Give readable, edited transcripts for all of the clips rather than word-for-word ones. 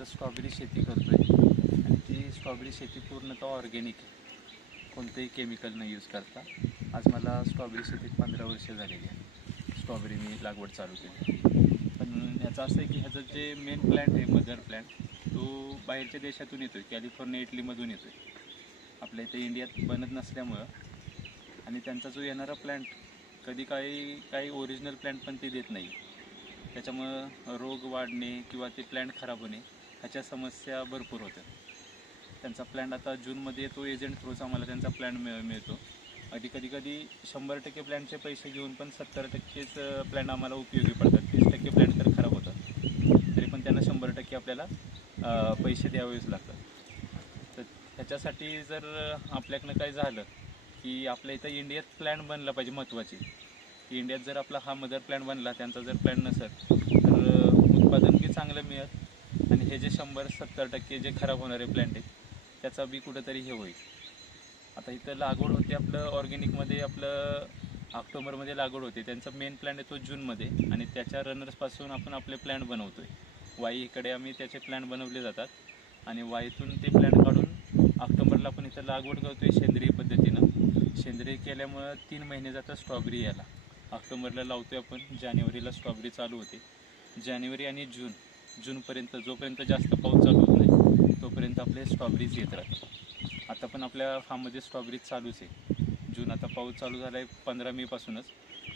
इथं स्ट्रॉबेरी शेती करतोय आणि ती स्ट्रॉबेरी शेती पूर्णतः ऑर्गॅनिक आहे, कोणतेही केमिकल न यूज करता. आज मला स्ट्रॉबेरी शेतीत 15 वर्ष झालेली आहे. स्ट्रॉबेरी मी लागवड चालू केली. पण याचं असं आहे की ह्याचं जे मेन प्लॅन्ट आहे, मदर प्लॅन्ट, तो बाहेरच्या देशातून येतो आहे, कॅलिफोर्निया इटलीमधून येतो आहे. आपल्या इथे इंडियात बनत नसल्यामुळं आणि त्यांचा जो येणारा प्लॅन्ट कधी काही ओरिजिनल प्लॅन्ट पण ते देत नाही. त्याच्यामुळं रोग वाढणे किंवा ते प्लॅन्ट खराब होणे ह्याच्या समस्या भरपूर होत्या. त्यांचा प्लॅन्ट आता जूनमध्ये तो एजंट थ्रूच आम्हाला त्यांचा प्लॅन्ट मिळतो. कधी 100% प्लॅन्टचे पैसे घेऊन पण 70%च प्लॅन्ट आम्हाला उपयोगी पडतात. 30% प्लॅन्ट तर खराब होतात, तरी पण त्यांना 100% आपल्याला पैसे द्यावेच लागतात. तर ह्याच्यासाठी जर आपल्याकडनं काय झालं की आपल्या इथं इंडियात प्लॅन्ट बनला पाहिजे. महत्त्वाची इंडियात जर आपला हा मदर प्लॅन्ट बनला, त्यांचा जर प्लॅन्ट नसेल तर उत्पादन बी चांगलं मिळत आणि हे जे 100-70% जे खराब होणारे प्लॅन्ट आहेत त्याचा बी कुठंतरी हे होईल. आता इथं लागवड होते आपलं ऑर्गॅनिकमध्ये, आपलं ऑक्टोबरमध्ये लागवड होते. त्यांचा मेन प्लॅन्ट येतो जूनमध्ये आणि त्याच्या रनर्सपासून आपण आपले प्लॅन्ट बनवतो आहे. वाई इकडे आम्ही त्याचे प्लॅन्ट बनवले जातात आणि वाईतून ते प्लॅन्ट काढून ऑक्टोबरला आपण इथं लागवड करतो आहे सेंद्रिय पद्धतीनं. सेंद्रिय केल्यामुळं 3 महिने जातात स्ट्रॉबेरी याला. ऑक्टोबरला लावतो आहे आपण, जानेवारीला स्ट्रॉबेरी चालू होते. जानेवारी आणि जूनपर्यंत जोपर्यंत जास्त पाऊस चालू होत नाही तोपर्यंत आपले स्ट्रॉबेरीज येत राहतात. आता पण आपल्या फार्ममध्ये स्ट्रॉबेरीज चालूच आहे. आता पाऊस चालू झाला आहे 15 मेपासूनच,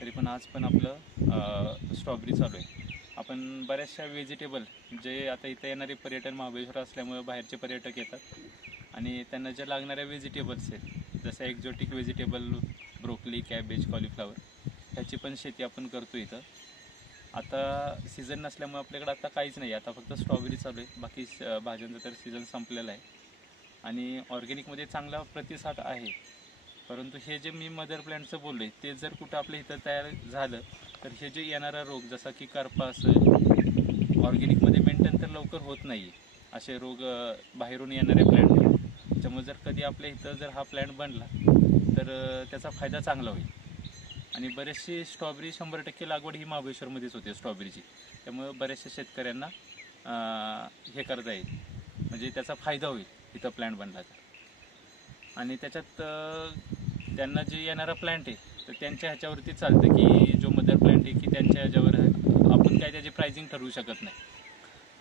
तरी पण आज पण आपलं स्ट्रॉबेरी चालू आहे. आपण बऱ्याचशा व्हेजिटेबल जे आता इथं येणारे पर्यटन महाबळेश्वर असल्यामुळे बाहेरचे पर्यटक येतात आणि त्यांना ज्या लागणाऱ्या व्हेजिटेबल्स आहेत, जसं exotic vegetable, broccoli, cabbage, cauliflower, ह्याची पण शेती आपण करतो इथं. आता सीझन नसल्यामुळे आपल्याकडे आता काहीच नाही, आता फक्त स्ट्रॉबेरी चालू आहे. बाकी भाज्यांचा तर सीझन संपलेला आहे आणि ऑर्गॅनिकमध्ये चांगला प्रतिसाद आहे. परंतु हे जे मी मदर प्लॅन्टचं बोललो आहे ते जर कुठं आपल्या इथं तयार झालं तर हे जे येणारा रोग जसा की करपा असेल, ऑर्गॅनिकमध्ये मेंटेन तर लवकर होत नाही असे रोग बाहेरून येणाऱ्या प्लॅन्ट. त्याच्यामुळे जर कधी आपल्या इथं जर हा प्लॅन्ट बनला तर त्याचा फायदा चांगला होईल. आणि बरेचशी स्ट्रॉबेरी 100% लागवड ही महाबळेश्वरमध्येच होते स्ट्रॉबेरीची. त्यामुळे बऱ्याचशा शेतकऱ्यांना हे करता येईल, म्हणजे त्याचा फायदा होईल इथं प्लॅन्ट बनला तर. आणि त्याच्यात त्यांना जे येणारा प्लॅन्ट आहे तर त्यांच्या ह्याच्यावरती चालतं की जो मदर प्लॅन्ट आहे की त्यांच्या ह्याच्यावर आपण काय त्याची प्राइसिंग ठरवू शकत नाही.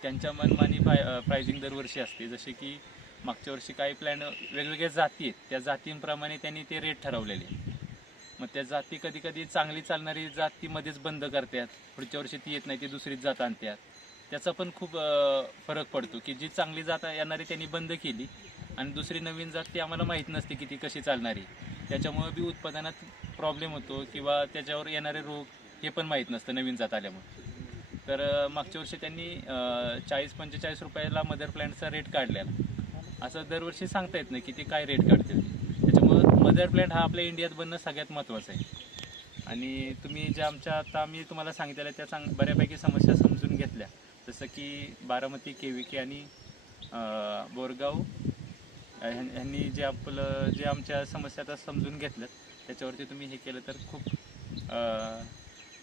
त्यांच्या मनमानी प्राइसिंग दरवर्षी असते. जसे की मागच्या वर्षी काही प्लॅन्ट वेगवेगळ्या जाती आहेत, त्या जातींप्रमाणे त्यांनी ते रेट ठरवलेले. मग त्या जाती कधी चांगली चालणारी जात ती मध्येच बंद करतात, पुढच्या वर्षी ती येत नाही, ती दुसरीच जात आणतात. त्याचा पण खूप फरक पडतो की जी चांगली जात येणारी त्यांनी बंद केली आणि दुसरी नवीन जात ती आम्हाला माहीत नसते की ती कशी चालणारी. त्याच्यामुळे बी उत्पादनात प्रॉब्लेम होतो किंवा त्याच्यावर येणारे रोग हे पण माहीत नसतं नवीन जात आल्यामुळे. तर मागच्या वर्षी त्यांनी 40-45 रुपयाला मदर प्लॅन्टचा रेट काढलेला. असं दरवर्षी सांगता येत नाही की ते काय रेट काढते. त्याच्यामुळं मदर प्लॅन्ट हा आपल्या इंडियात बनणं सगळ्यात महत्त्वाचं आहे. आणि तुम्ही ज्या आमच्या आता मी तुम्हाला सांगितलेल्या त्या बऱ्यापैकी समस्या समजून घेतल्या, जसं की बारामती, KVK आणि बोरगाव ह्यांनी जे आमच्या समस्या आता समजून घेतल्यात त्याच्यावरती तुम्ही हे केलं तर खूप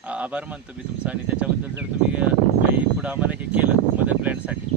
आभार मानतो मी तुमचा. आणि त्याच्याबद्दल जर तुम्ही काही पुढं आम्हाला हे केलं मदर प्लॅन्टसाठी